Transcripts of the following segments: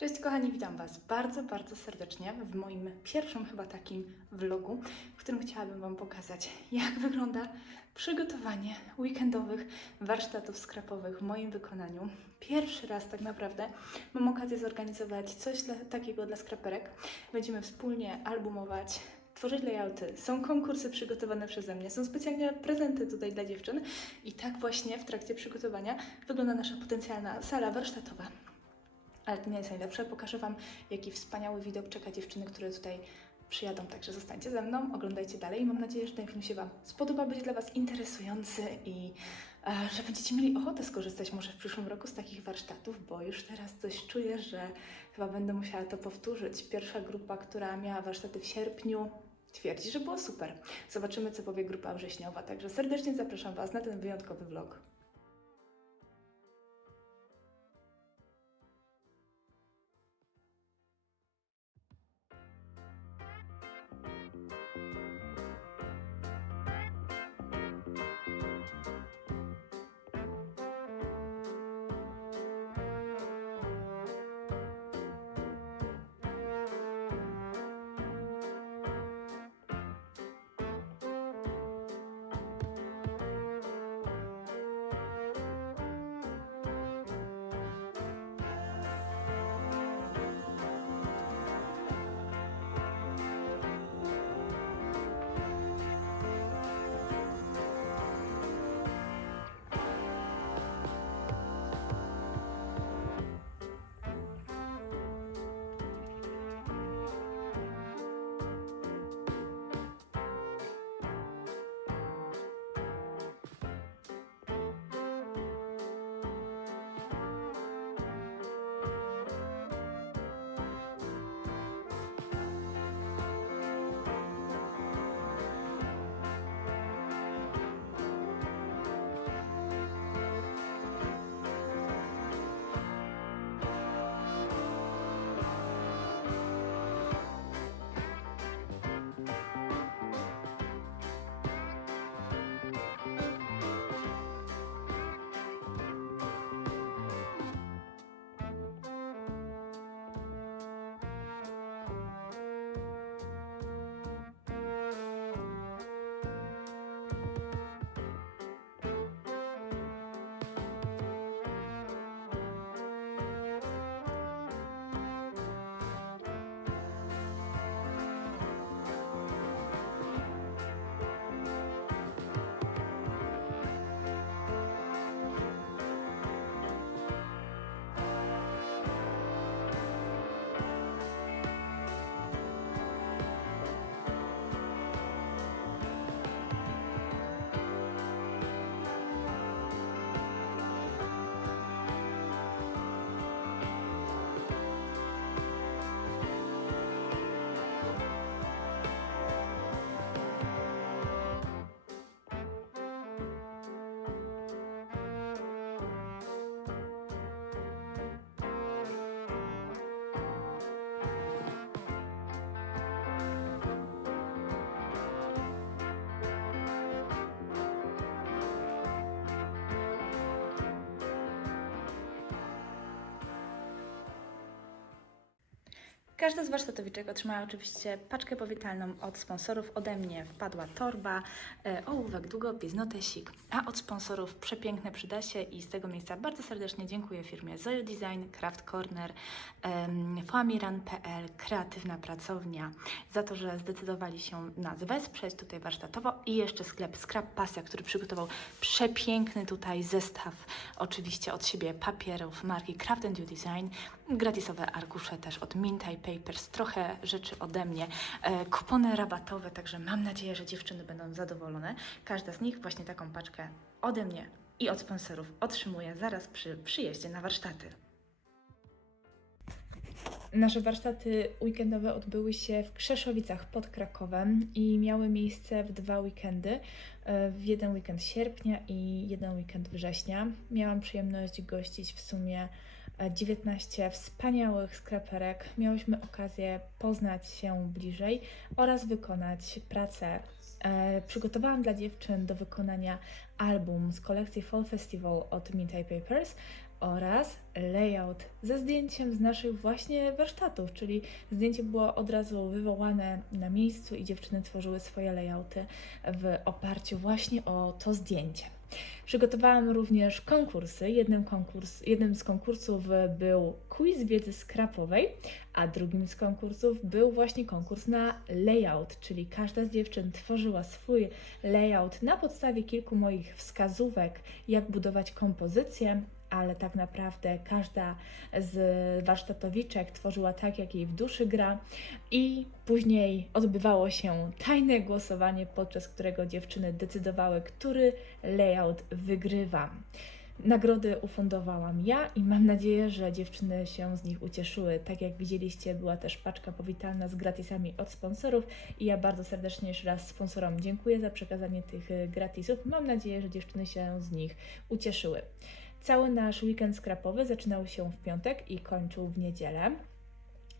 Cześć kochani, witam Was bardzo, bardzo serdecznie w moim pierwszym chyba takim vlogu, w którym chciałabym Wam pokazać, jak wygląda przygotowanie weekendowych warsztatów skrapowych w moim wykonaniu. Pierwszy raz tak naprawdę mam okazję zorganizować coś dla, takiego dla skraperek. Będziemy wspólnie albumować, tworzyć layouty. Są konkursy przygotowane przeze mnie, są specjalnie prezenty tutaj dla dziewczyn i tak właśnie w trakcie przygotowania wygląda nasza potencjalna sala warsztatowa. Ale to nie jest najlepsze. Pokażę Wam, jaki wspaniały widok czeka dziewczyny, które tutaj przyjadą. Także zostańcie ze mną, oglądajcie dalej. Mam nadzieję, że ten film się Wam spodoba, będzie dla Was interesujący i e, że będziecie mieli ochotę skorzystać może w przyszłym roku z takich warsztatów, bo już teraz coś czuję, że chyba będę musiała to powtórzyć. Pierwsza grupa, która miała warsztaty w sierpniu, twierdzi, że było super. Zobaczymy, co powie grupa wrześniowa. Także serdecznie zapraszam Was na ten wyjątkowy vlog. Każda z warsztatowiczek otrzymała oczywiście paczkę powitalną od sponsorów. Ode mnie wpadła torba, e, ołówek, długopis, notesik, a od sponsorów przepiękne przydasie i z tego miejsca bardzo serdecznie dziękuję firmie Zoyo Design, Craft Corner, em, Famiran.pl, kreatywna pracownia za to, że zdecydowali się nas wesprzeć tutaj warsztatowo. I jeszcze sklep Scrap Pasja, który przygotował przepiękny tutaj zestaw oczywiście od siebie papierów marki Craft and You Design, gratisowe arkusze też od Mintaj Papers, trochę rzeczy ode mnie, e, kupony rabatowe, także mam nadzieję, że dziewczyny będą zadowolone. Każda z nich właśnie taką paczkę ode mnie i od sponsorów otrzymuje zaraz przy przyjeździe na warsztaty. Nasze warsztaty weekendowe odbyły się w Krzeszowicach pod Krakowem i miały miejsce w dwa weekendy. e, W jeden weekend sierpnia i jeden weekend września. Miałam przyjemność gościć w sumie 19 wspaniałych skraperek. Miałyśmy okazję poznać się bliżej oraz wykonać pracę. E, Przygotowałam dla dziewczyn do wykonania album z kolekcji Fall Festival od Mintaj Papers oraz layout ze zdjęciem z naszych właśnie warsztatów, czyli zdjęcie było od razu wywołane na miejscu i dziewczyny tworzyły swoje layouty w oparciu właśnie o to zdjęcie. Przygotowałam również konkursy. Jednym, konkurs, jednym z konkursów był quiz wiedzy skrapowej, a drugim z konkursów był właśnie konkurs na layout, czyli każda z dziewczyn tworzyła swój layout na podstawie kilku moich wskazówek, jak budować kompozycję, ale tak naprawdę każda z warsztatowiczek tworzyła tak, jak jej w duszy gra i później odbywało się tajne głosowanie, podczas którego dziewczyny decydowały, który layout wygrywa. Nagrody ufundowałam ja i mam nadzieję, że dziewczyny się z nich ucieszyły. Tak jak widzieliście, była też paczka powitalna z gratisami od sponsorów i ja bardzo serdecznie jeszcze raz sponsorom dziękuję za przekazanie tych gratisów. Mam nadzieję, że dziewczyny się z nich ucieszyły. Cały nasz weekend skrapowy zaczynał się w piątek i kończył w niedzielę.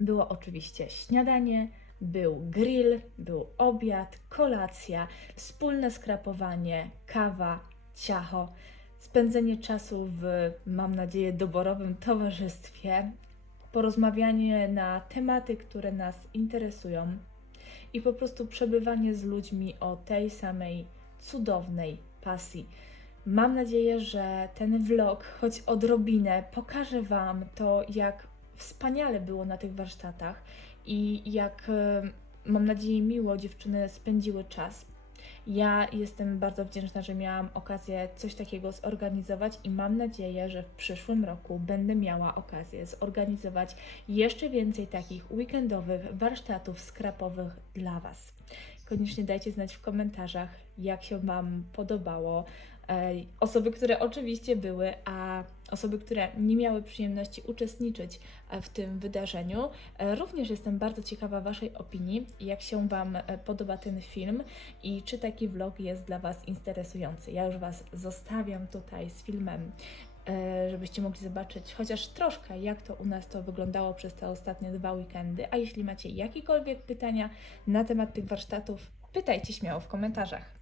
Było oczywiście śniadanie, był grill, był obiad, kolacja, wspólne skrapowanie, kawa, ciacho, spędzenie czasu w, mam nadzieję, doborowym towarzystwie, porozmawianie na tematy, które nas interesują i po prostu przebywanie z ludźmi o tej samej cudownej pasji. Mam nadzieję, że ten vlog, choć odrobinę, pokaże Wam to, jak wspaniale było na tych warsztatach i jak, e, mam nadzieję, miło dziewczyny spędziły czas. Ja jestem bardzo wdzięczna, że miałam okazję coś takiego zorganizować i mam nadzieję, że w przyszłym roku będę miała okazję zorganizować jeszcze więcej takich weekendowych warsztatów skrapowych dla Was. Koniecznie dajcie znać w komentarzach, jak się Wam podobało. Osoby, które oczywiście były, a osoby, które nie miały przyjemności uczestniczyć e, w tym wydarzeniu. E, Również jestem bardzo ciekawa Waszej opinii, jak się Wam e, podoba ten film i czy taki vlog jest dla Was interesujący. Ja już Was zostawiam tutaj z filmem, żebyście mogli zobaczyć chociaż troszkę, jak to u nas to wyglądało przez te ostatnie dwa weekendy. A jeśli macie jakiekolwiek pytania na temat tych warsztatów, pytajcie śmiało w komentarzach.